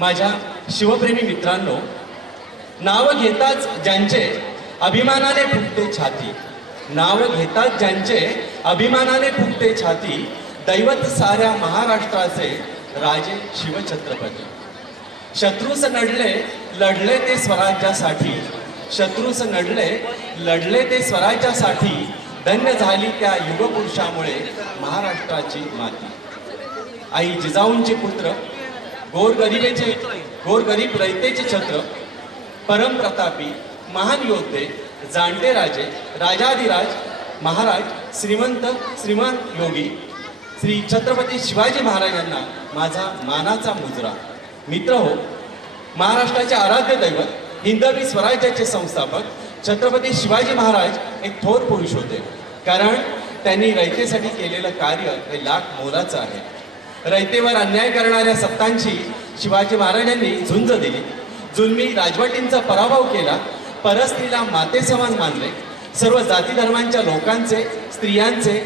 माझ्या शिवप्रेमी मित्रांनो, नाव घेताच ज्यांचे अभिमानाने फुगते छाती, नाव घेताच ज्यांचे अभिमानाने फुगते छाती, दैवत साऱ्या महाराष्ट्राचे राजे शिवछत्रपती. शत्रूस नडले लढले ते स्वराज्यासाठी, शत्रूस नडले लढले ते स्वराज्यासाठी, धन्य झाली त्या युगपुरुषामुळे महाराष्ट्राची माती. आई जिजाऊंचे पुत्र, गोरगरीब रयतेचे छत्र, परमप्रतापी महान योद्धे, जाणते राजे, राजाधिराज महाराज, श्रीमान योगी श्री छत्रपती शिवाजी महाराजांना माझा मानाचा मुजरा. मित्र हो, महाराष्ट्राचे आराध्य दैवत, हिंदवी स्वराज्याचे संस्थापक छत्रपती शिवाजी महाराज एक थोर पुरुष होते. कारण त्यांनी रयतेसाठी केलेलं कार्य हे लाख मोलाचं आहे. रयतेवर अन्याय करणाऱ्या सत्तांची शिवाजी महाराजांनी झुंज दिली, जुलमी राजवटींचा पराभव केला, परस्त्रीला मातेसमान मानले, सर्व जाती धर्मांच्या लोकांचे, स्त्रियांचे,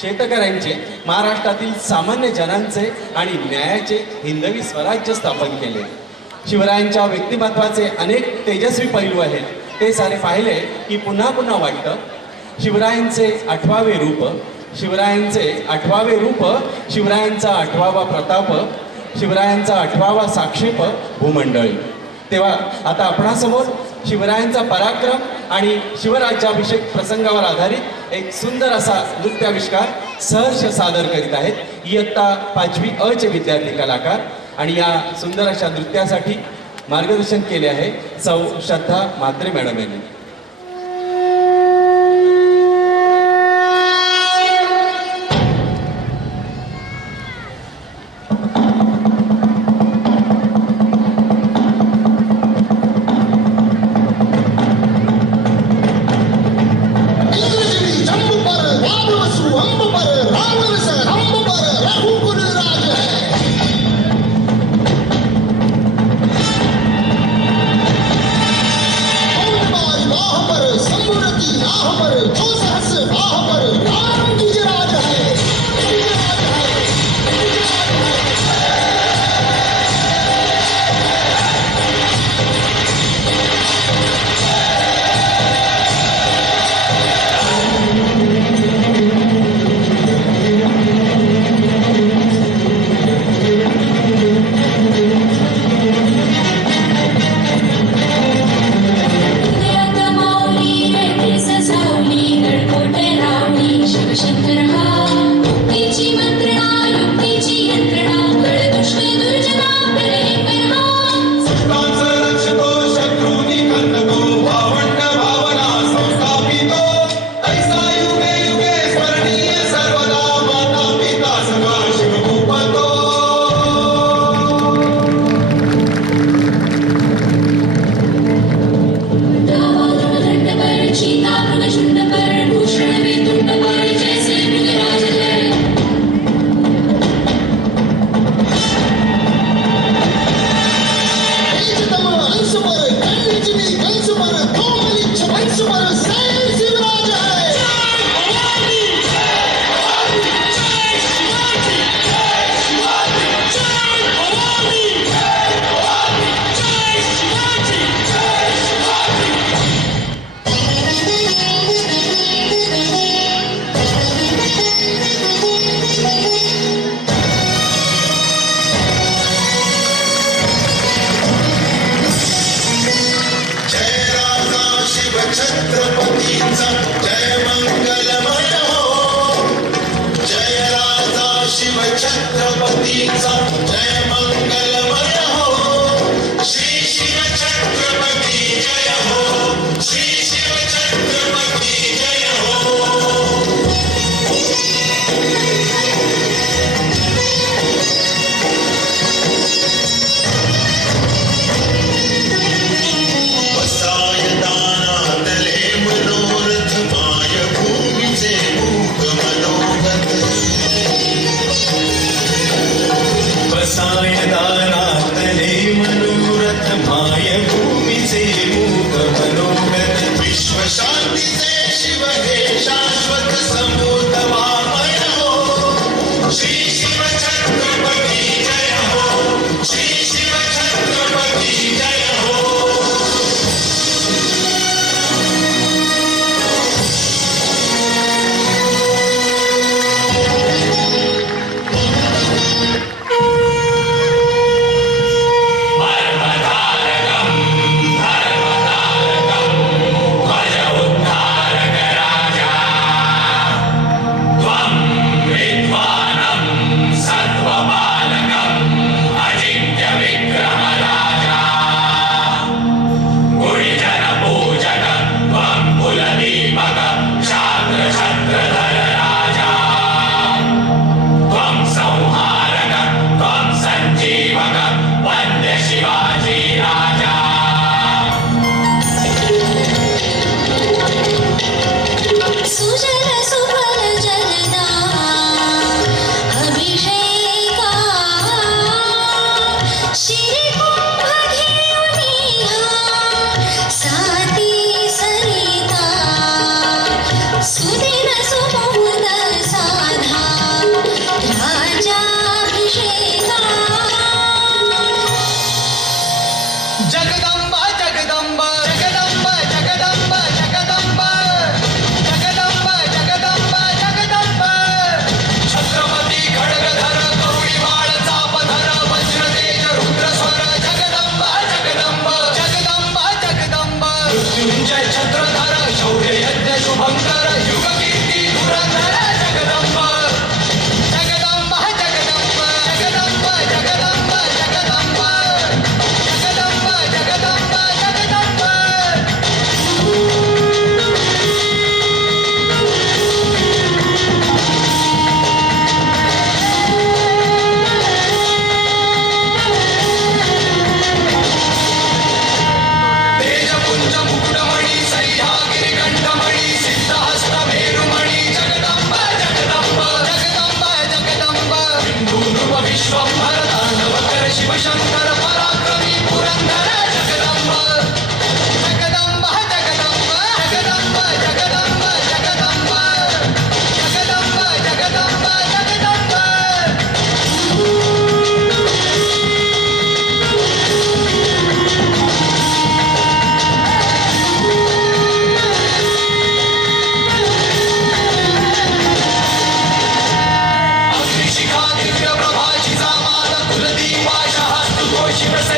शेतकऱ्यांचे, महाराष्ट्रातील सामान्य जनांचे आणि न्यायाचे हिंदवी स्वराज्य स्थापन केले. शिवरायांच्या व्यक्तिमत्वाचे अनेक तेजस्वी पैलू आहेत. ते सारे पाहिले की पुन्हा पुन्हा वाटतं शिवरायांचे 8वे रूप, शिवरायांचे 8वे रूप, शिवरायांचा 8वा प्रताप, शिवरायांचा 8वा साक्षेप भूमंडळी. तेव्हा आता आपणासमोर शिवरायांचा पराक्रम आणि शिवराज्याभिषेक प्रसंगावर आधारित एक सुंदर असा नृत्याविष्कार सहर्ष सादर करीत आहेत इयत्ता 5वी अ चे विद्यार्थी कलाकार. आणि या सुंदर अशा नृत्यासाठी मार्गदर्शन केले आहे सौ श्रद्धा म्हात्रे मॅडम यांनी.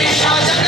गणेशाच्या